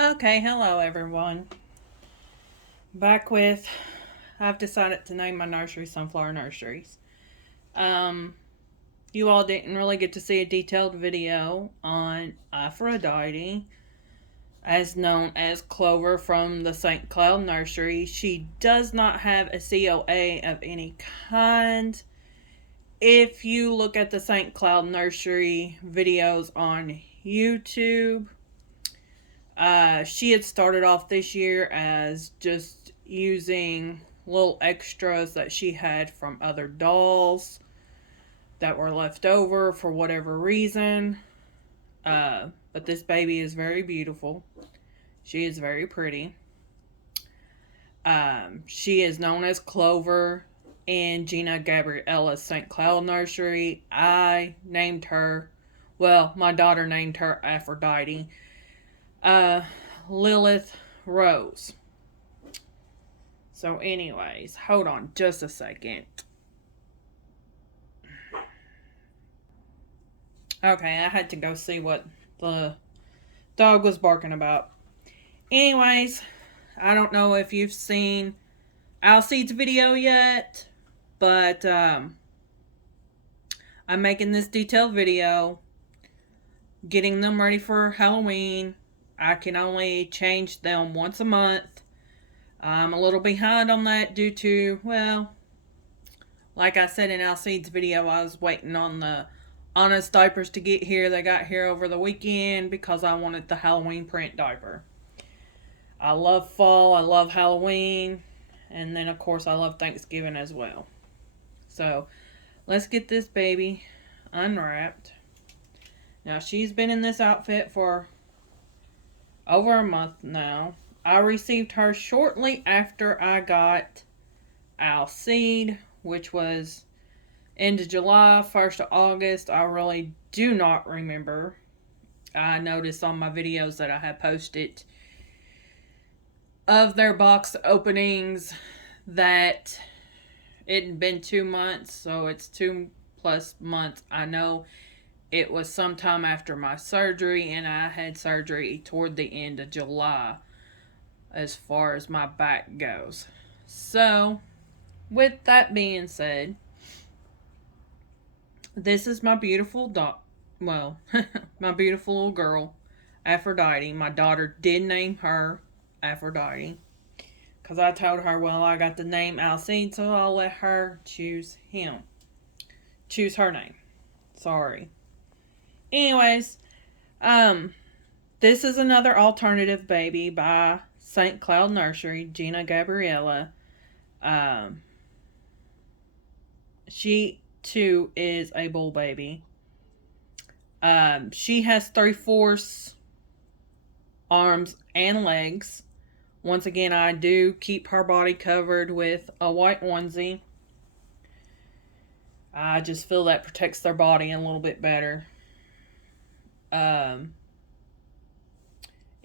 Okay, hello everyone. Back with, I've decided to name my nursery Sunflower Nurseries. Um, you all didn't really get to see a detailed video on Aphrodite, as known as Clover from the Saint Cloud Nursery. She does not have a COA of any kind. If you look at the Saint Cloud Nursery videos on YouTube, she had started off this year as just using little extras that she had from other dolls that were left over for whatever reason. But this baby is very beautiful. She is very pretty. She is known as Clover in Gina Gabriella's St. Cloud Nursery. I named her, well, my daughter named her Aphrodite. Uh, Lilith Rose. So, anyways, hold on just a second. Okay, I had to go see what the dog was barking about. Anyways, I don't know if you've seen Alcide's video yet, but I'm making this detailed video, getting them ready for Halloween. I can only change them once a month. I'm a little behind on that due to, well, like I said in Alcide's video, I was waiting on the Honest diapers to get here. They got here over the weekend because I wanted the Halloween print diaper. I love fall, I love Halloween, and then of course I love Thanksgiving as well. So let's get this baby unwrapped. Now she's been in this outfit for over a month now. I received her shortly after I got Alcide, which was end of July, 1st of August. I really do not remember. I noticed on my videos that I had posted of their box openings that it had been 2 months, so it's 2+ months. I know it was sometime after my surgery, and I had surgery toward the end of July as far as my back goes. So, with that being said, this is my beautiful dog. Well, my beautiful little girl, Aphrodite. My daughter did name her Aphrodite because I told her, well, I got the name Alcide, so I'll let her choose him. Choose her name. Sorry. Anyways, this is another alternative baby by Saint Cloud Nursery, Gina Gabriella. She too is a bull baby. She has 3/4 arms and legs. Once again, I do keep her body covered with a white onesie. I just feel that protects their body a little bit better.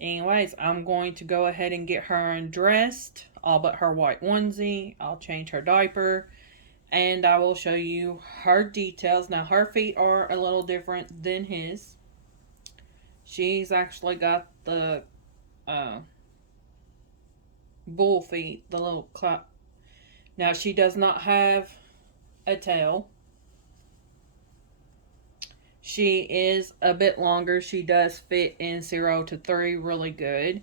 Anyways, I'm going to go ahead and get her undressed, all but her white onesie. I'll change her diaper, and I will show you her details. Now, her feet are a little different than his. She's actually got the bull feet, the little clap. Now, she does not have a tail. She is a bit longer. She does fit in 0 to 3 really good.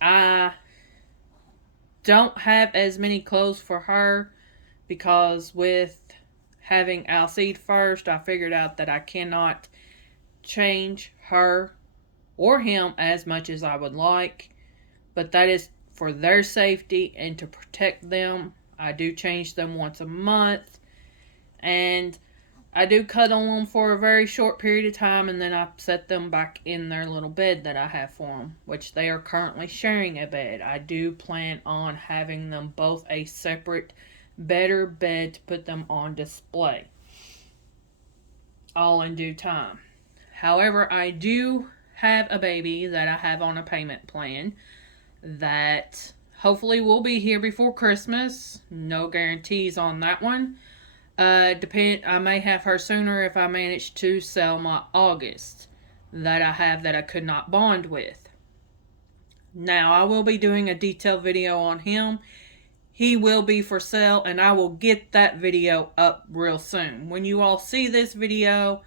I don't have as many clothes for her because with having Alcide first, I figured out that I cannot change her or him as much as I would like. But that is for their safety and to protect them. I do change them once a month. And I do cuddle them for a very short period of time, and then I set them back in their little bed that I have for them, which they are currently sharing a bed. I do plan on having them both a separate, better bed to put them on display, all in due time. However, I do have a baby that I have on a payment plan that hopefully will be here before Christmas. No guarantees on that one. I may have her sooner if I manage to sell my August that I have that I could not bond with. Now, I will be doing a detailed video on him. He will be for sale, and I will get that video up real soon. When you all see this video,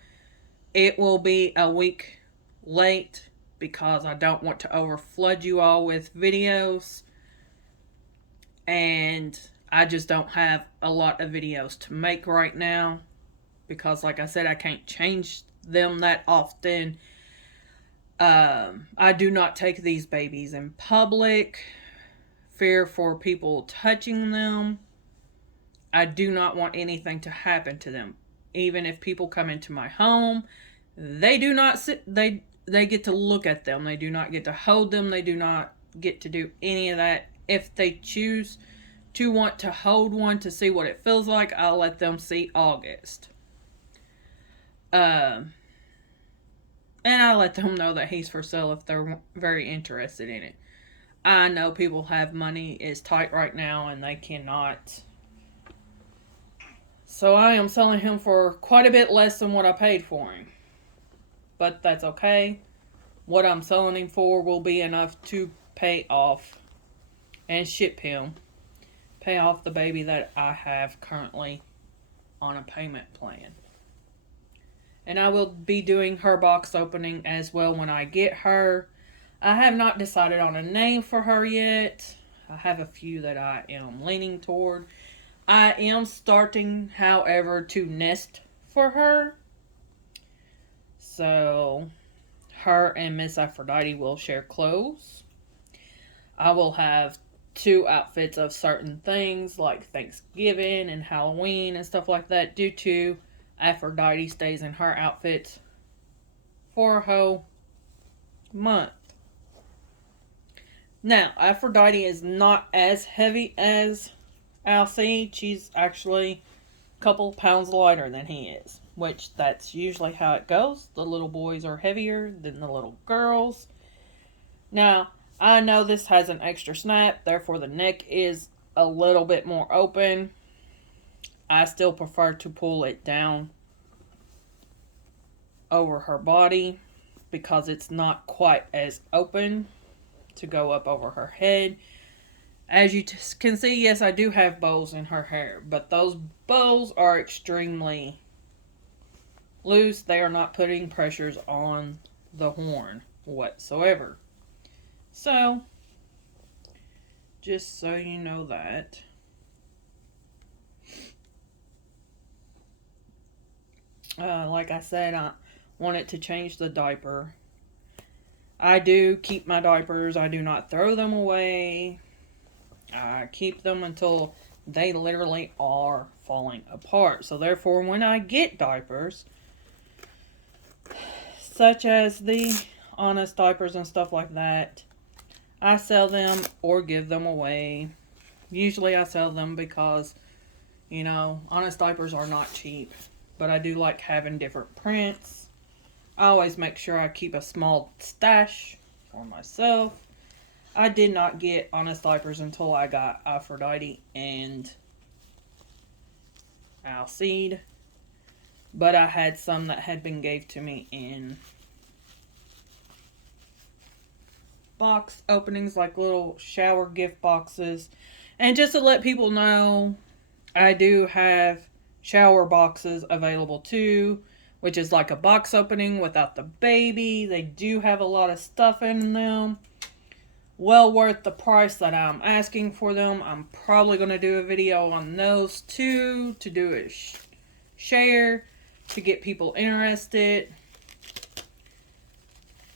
it will be a week late because I don't want to overflood you all with videos. And I just don't have a lot of videos to make right now because, like I said, I can't change them that often. I do not take these babies in public. Fear for people touching them. I do not want anything to happen to them. Even if people come into my home, they do not sit, they get to look at them. They do not get to hold them. They do not get to do any of that. If they choose to want to hold one to see what it feels like, I'll let them see August. And I let them know that he's for sale if they're very interested in it. I know people have money is tight right now and they cannot. So I am selling him for quite a bit less than what I paid for him. But that's okay. What I'm selling him for will be enough to pay off and ship him. Pay off the baby that I have currently on a payment plan. And I will be doing her box opening as well when I get her. I have not decided on a name for her yet. I have a few that I am leaning toward. I am starting, however, to nest for her. So, her and Miss Aphrodite will share clothes. I will have 2 outfits of certain things like Thanksgiving and Halloween and stuff like that due to Aphrodite stays in her outfits for a whole month. Now, Aphrodite is not as heavy as Alcide. She's actually a couple pounds lighter than he is, which that's usually how it goes. The little boys are heavier than the little girls. Now, I know this has an extra snap, therefore the neck is a little bit more open. I still prefer to pull it down over her body because it's not quite as open to go up over her head. As you can see, yes, I do have bows in her hair, but those bows are extremely loose. They are not putting pressures on the horn whatsoever. So, just so you know that. Like I said, I wanted to change the diaper. I do keep my diapers. I do not throw them away. I keep them until they literally are falling apart. So therefore, when I get diapers, such as the Honest diapers and stuff like that, I sell them or give them away. Usually I sell them because, you know, Honest diapers are not cheap. But I do like having different prints. I always make sure I keep a small stash for myself. I did not get Honest diapers until I got Aphrodite and Alcide. But I had some that had been gave to me in box openings, like little shower gift boxes. And just to let people know, I do have shower boxes available too, which is like a box opening without the baby. They do have a lot of stuff in them. Well worth the price that I'm asking for them. I'm probably going to do a video on those too, to do a share to get people interested.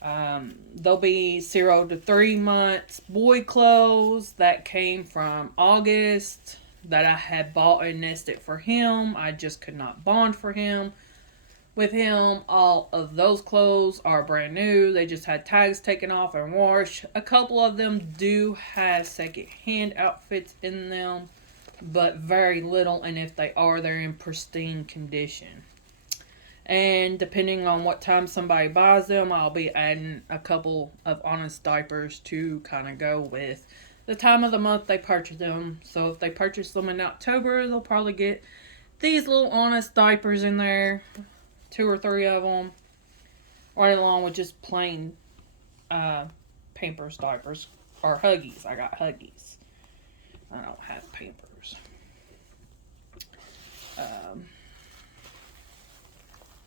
There'll be 0 to 3 months boy clothes that came from August that I had bought and nested for him. I just could not bond for him. With him, all of those clothes are brand new. They just had tags taken off and washed. A couple of them do have second-hand outfits in them, but very little, and if they are, they're in pristine condition. And depending on what time somebody buys them, I'll be adding a couple of Honest diapers to kind of go with the time of the month they purchase them. So if they purchase them in October, they'll probably get these little Honest diapers in there. 2 or 3 of them. Right along with just plain Pampers diapers. or Huggies. I got Huggies. I don't have Pampers.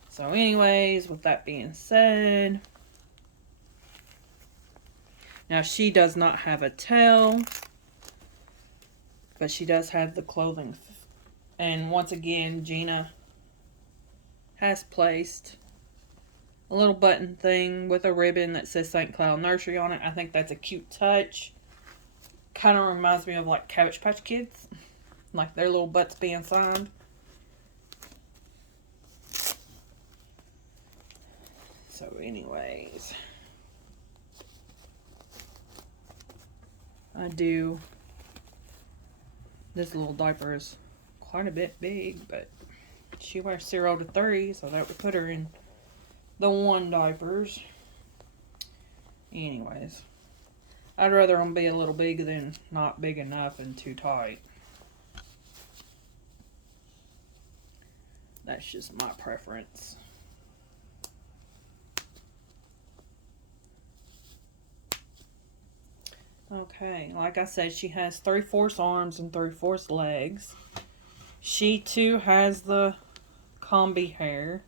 So anyways, with that being said, now she does not have a tail, but she does have the clothing. And once again, Gina has placed a little button thing with a ribbon that says Saint Cloud Nursery on it. I think that's a cute touch. Kind of reminds me of like Cabbage Patch Kids, like their little butts being signed. So anyways, this little diaper is quite a bit big, but she wears 0 to 3, so that would put her in the 1 diapers. Anyways, I'd rather them be a little big than not big enough and too tight. That's just my preference. Okay, like I said, she has 3/4 arms and 3/4 legs. She too has the combi hair.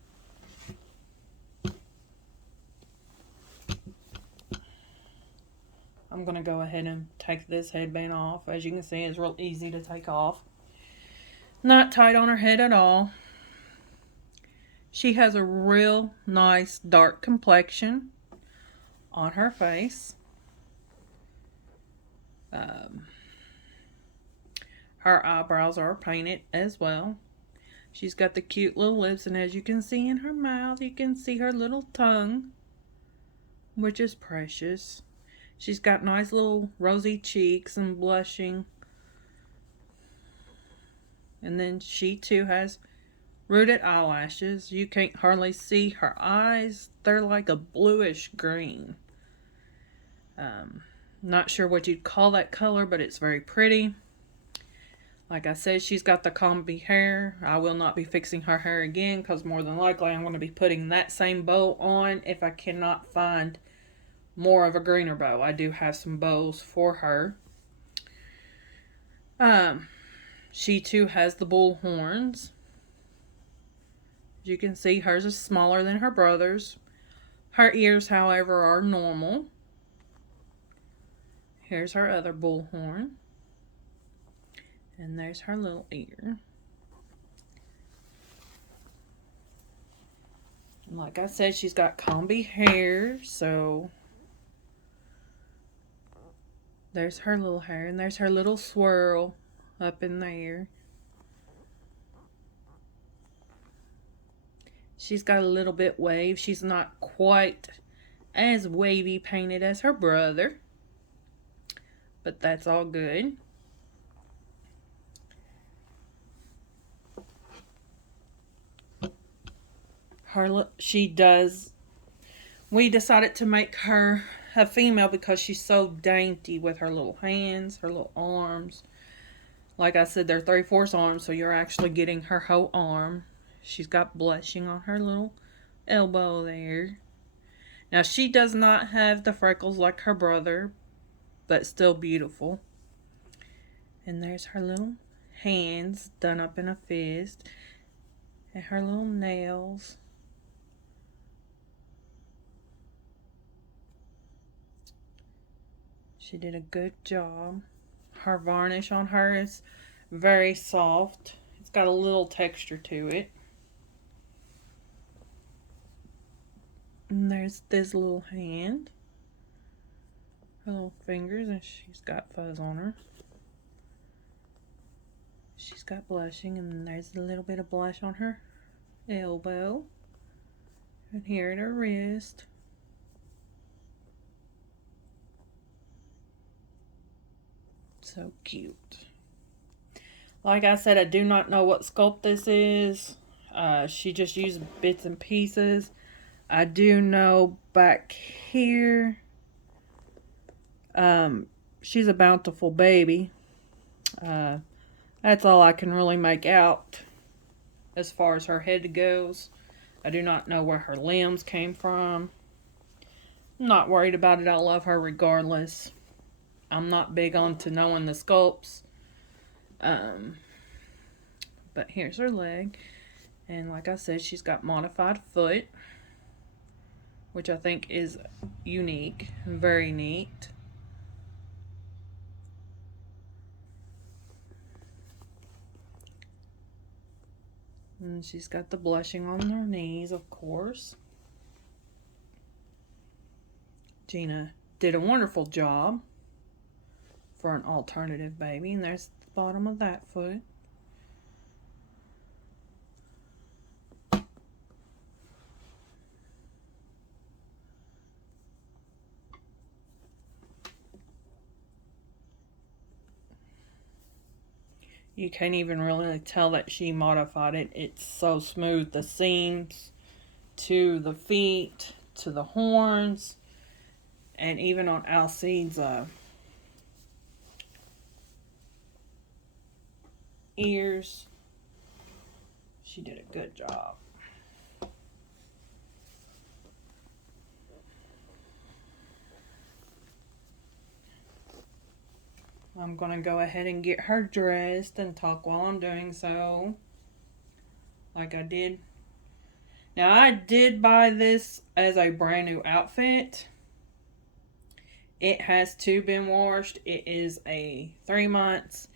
I'm going to go ahead and take this headband off. As you can see, it's real easy to take off. Not tight on her head at all. She has a real nice dark complexion on her face. Her eyebrows are painted as well. She's got the cute little lips, and as you can see in her mouth, you can see her little tongue, which is precious. She's got nice little rosy cheeks and blushing. And then she too has rooted eyelashes. You can't hardly see her eyes. They're like a bluish green. Not sure what you'd call that color, but it's very pretty. Like I said, she's got the combi hair. I will not be fixing her hair again because more than likely I'm going to be putting that same bow on if I cannot find more of a greener bow. I do have some bows for her. She too has the bull horns. As you can see, hers is smaller than her brother's. Her ears, however, are normal. Here's her other bull horn. And there's her little ear. And like I said, she's got combi hair, so there's her little hair, and there's her little swirl up in there. She's got a little bit wave. She's not quite as wavy painted as her brother, but that's all good. We decided to make her a female because she's so dainty with her little hands, her little arms. Like I said, they're 3/4 arms, so you're actually getting her whole arm. She's got blushing on her little elbow there. Now, she does not have the freckles like her brother, but still beautiful. And there's her little hands done up in a fist, and her little nails. She did a good job. Her varnish on her is very soft. It's got a little texture to it. And there's this little hand. Her little fingers, and she's got fuzz on her. She's got blushing, and there's a little bit of blush on her elbow. And here at her wrist. So cute. Like I said, I do not know what sculpt this is. She just used bits and pieces. I do know back here, she's a bountiful baby. That's all I can really make out as far as her head goes. I do not know where her limbs came from. I'm not worried about it. I love her regardless. I'm not big on to knowing the sculpts. But here's her leg. And like I said, she's got modified foot, which I think is unique, very neat. And she's got the blushing on her knees, of course. Gina did a wonderful job for an alternative baby. And there's the bottom of that foot. You can't even really tell that she modified it. It's so smooth. The seams to the feet, to the horns, and even on Alcide's ears. She did a good job. I'm going to go ahead and get her dressed and talk while I'm doing so. Like I did. Now, I did buy this as a brand new outfit. It has been washed. It is a 3 months.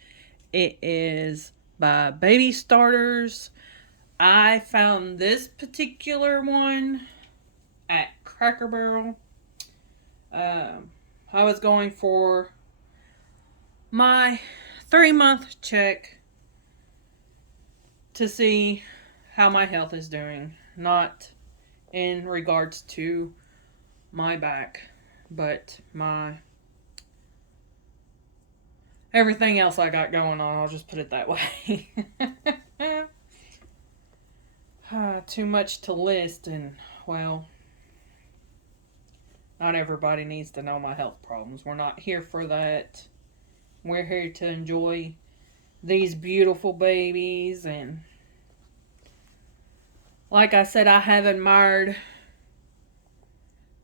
It is by Baby Starters. I found this particular one at Cracker Barrel. I was going for my 3-month check to see how my health is doing. Not in regards to my back, but my everything else I got going on. I'll just put it that way. Too much to list, and well, not everybody needs to know my health problems. We're not here for that. We're here to enjoy these beautiful babies. And like I said, I have admired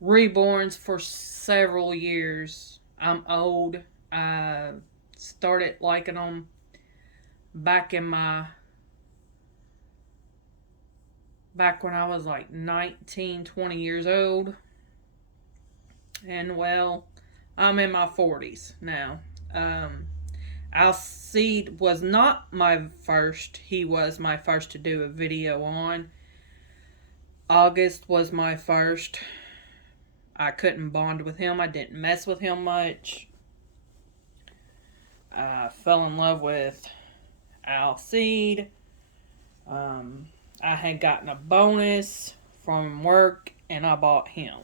reborns for several years. I'm old. I started liking them back when I was like 19, 20 years old. And well, I'm in my 40s now. Alcide was not my first. He was my first to do a video on. August was my first. I couldn't bond with him. I didn't mess with him much. I fell in love with Alcide. I had gotten a bonus from work and I bought him.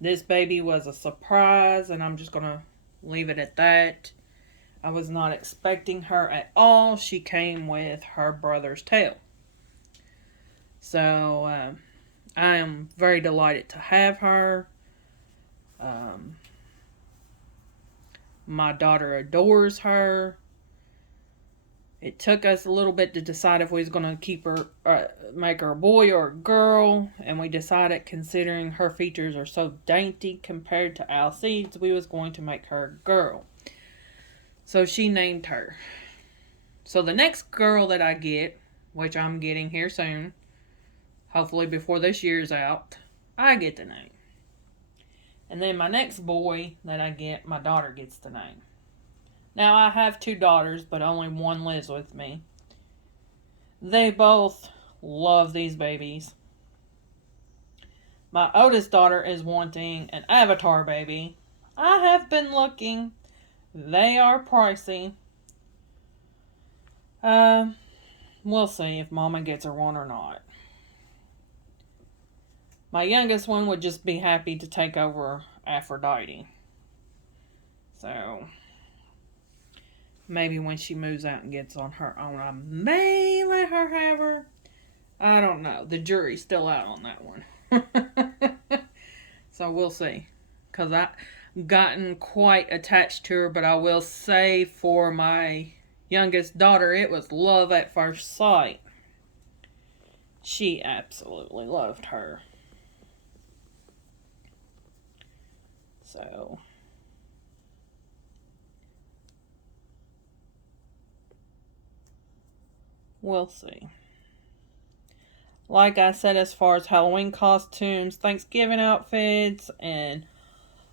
This baby was a surprise, and I'm just going to leave it at that. I was not expecting her at all. She came with her brother's tail. So, I am very delighted to have her. My daughter adores her. It took us a little bit to decide if we was going to keep her, make her a boy or a girl. And we decided, considering her features are so dainty compared to Alcide's, we was going to make her a girl. So she named her. So the next girl that I get, which I'm getting here soon, hopefully before this year's out, I get the name. And then my next boy that I get, my daughter gets the name. Now, I have 2 daughters, but only one lives with me. They both love these babies. My oldest daughter is wanting an avatar baby. I have been looking. They are pricey. We'll see if Mama gets her one or not. My youngest one would just be happy to take over Aphrodite. So maybe when she moves out and gets on her own, I may let her have her. I don't know. The jury's still out on that one. So we'll see. Because I've gotten quite attached to her. But I will say for my youngest daughter, it was love at first sight. She absolutely loved her. So we'll see. Like I said, as far as Halloween costumes, Thanksgiving outfits, and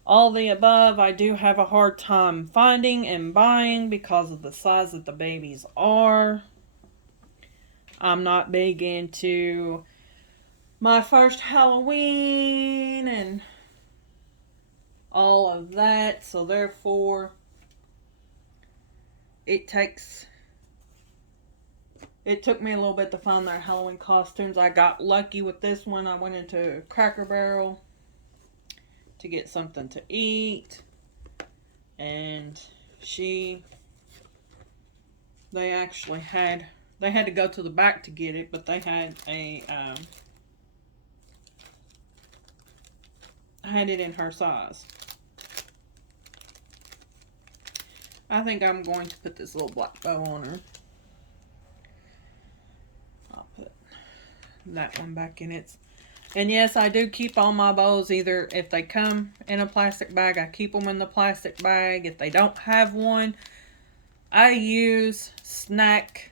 all the above, I do have a hard time finding and buying because of the size that the babies are. I'm not big into my first Halloween and all of that, so therefore it took me a little bit to find their Halloween costumes. I got lucky with this one. I went into Cracker Barrel to get something to eat, and they actually had to go to the back to get it, but they had had it in her size. I think I'm going to put this little black bow on her. I'll put that one back in its. And yes, I do keep all my bows. Either if they come in a plastic bag, I keep them in the plastic bag. If they don't have one, I use snack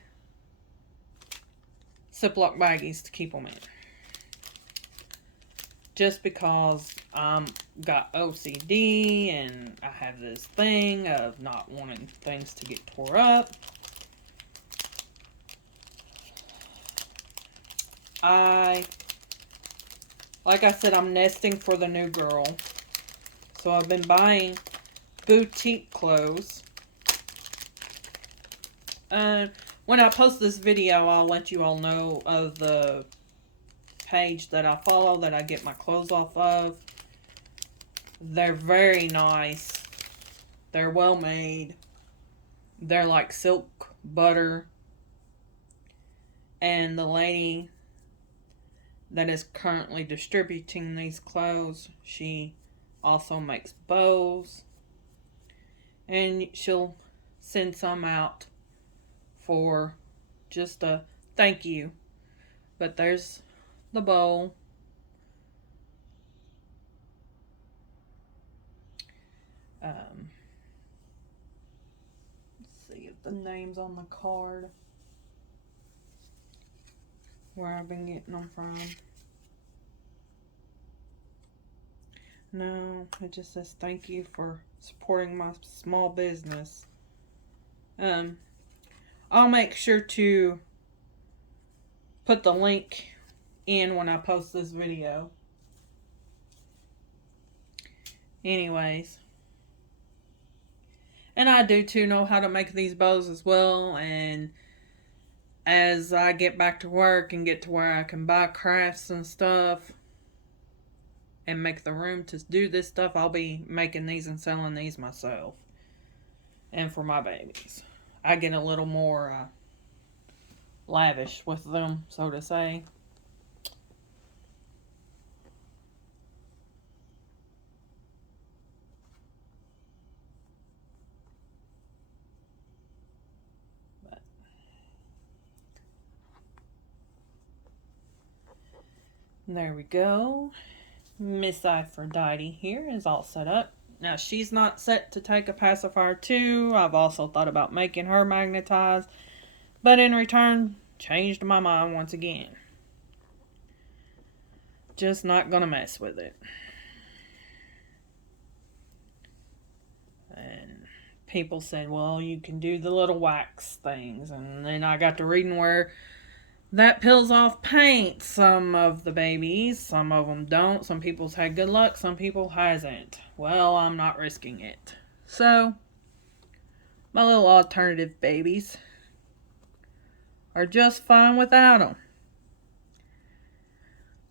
Ziploc baggies to keep them in. Just because I'm got OCD and I have this thing of not wanting things to get tore up. Like I said, I'm nesting for the new girl. So I've been buying boutique clothes. When I post this video, I'll let you all know of the page that I follow that I get my clothes off of. They're very nice. They're well made. They're like silk butter. And the lady that is currently distributing these clothes, she also makes bows. And she'll send some out for just a thank you. But there's the bow. Let's see if the name's on the card. Where I've been getting them from. No, it just says thank you for supporting my small business. I'll make sure to put the link in when I post this video. Anyways. And I do too know how to make these bows as well, and as I get back to work and get to where I can buy crafts and stuff and make the room to do this stuff, I'll be making these and selling these myself. And for my babies, I get a little more lavish with them, so to say. There we go. Miss Aphrodite here is all set up. Now, she's not set to take a pacifier too. I've also thought about making her magnetized, but in return, changed my mind once again. Just not gonna mess with it. And people said, well, you can do the little wax things. And then I got to reading where that peels off paint. Some of the babies, some of them don't. Some people's had good luck, some people hasn't. Well, I'm not risking it. So, my little alternative babies are just fine without them.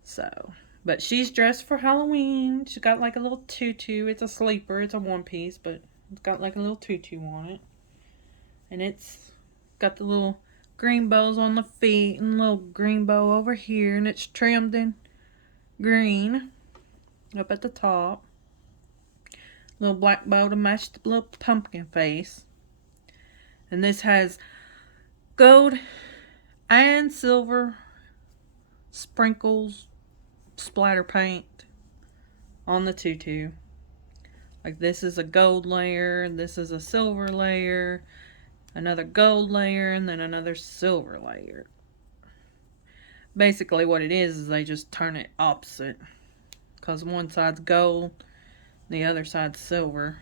So, but she's dressed for Halloween. She's got like a little tutu. It's a sleeper. It's a one piece, but it's got like a little tutu on it. And it's got the little green bows on the feet and a little green bow over here, and it's trimmed in green up at the top. Little black bow to match the little pumpkin face. And this has gold and silver sprinkles, splatter paint on the tutu. Like this is a gold layer, this is a silver layer, another gold layer, and then another silver layer. Basically what it is they just turn it opposite, because one side's gold, the other side's silver.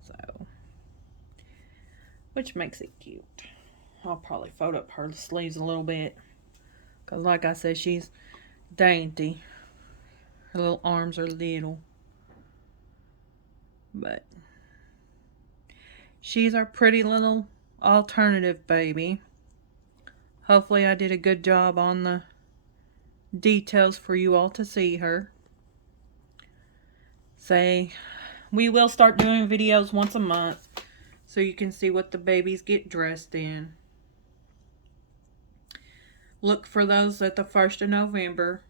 So, which makes it cute. I'll probably fold up her sleeves a little bit, because like I said, she's dainty. Her little arms are little. But she's our pretty little alternative baby. Hopefully I did a good job on the details for you all to see her. We will start doing videos once a month so you can see what the babies get dressed in. Look for those at the 1st of November,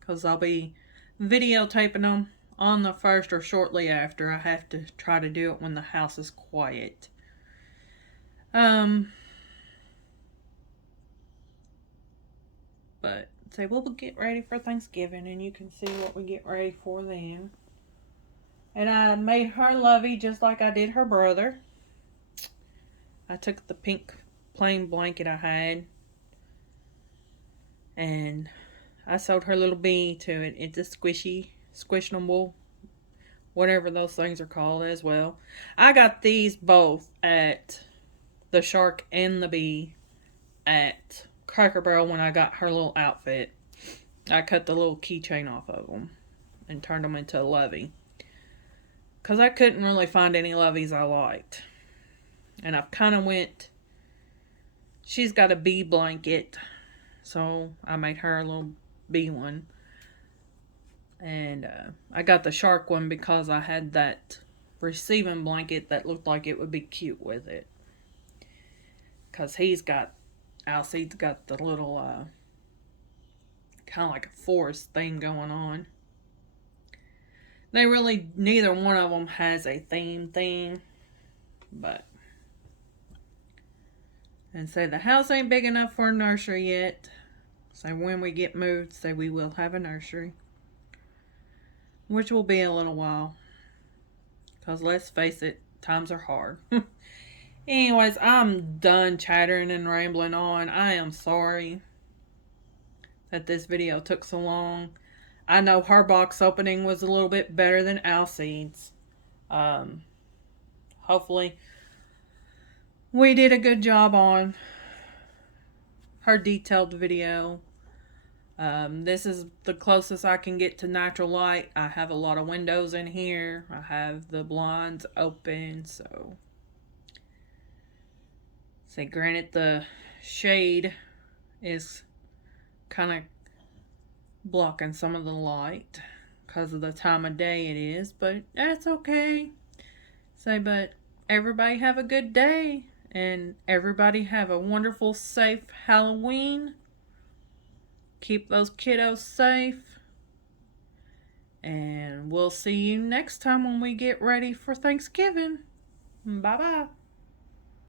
because I'll be videotaping them on the 1st or shortly after. I have to try to do it when the house is quiet. But we'll get ready for Thanksgiving, and you can see what we get ready for then. And I made her Lovey just like I did her brother. I took the pink plain blanket I had, and I sewed her little bee to it. It's a squishable, whatever those things are called as well. I got these both at the Shark and the Bee at Cracker Barrel when I got her little outfit. I cut the little keychain off of them and turned them into a lovey, because I couldn't really find any loveys I liked. And I've kind of she's got a bee blanket, so I made her a little bee one. And I got the Shark one because I had that receiving blanket that looked like it would be cute with it. Because Alcide's got the little, kind of like a forest thing going on. Neither one of them has a theme, but. And the house ain't big enough for a nursery yet. So when we get moved, we will have a nursery. Which will be a little while. Because let's face it, times are hard. Anyways, I'm done chattering and rambling on. I am sorry that this video took so long. I know her box opening was a little bit better than Alcide's. Hopefully we did a good job on her detailed video. This is the closest I can get to natural light. I have a lot of windows in here. I have the blinds open, so granted the shade is kind of blocking some of the light because of the time of day it is, but that's okay. But everybody have a good day, and everybody have a wonderful, safe Halloween. Keep those kiddos safe. And we'll see you next time when we get ready for Thanksgiving. Bye-bye.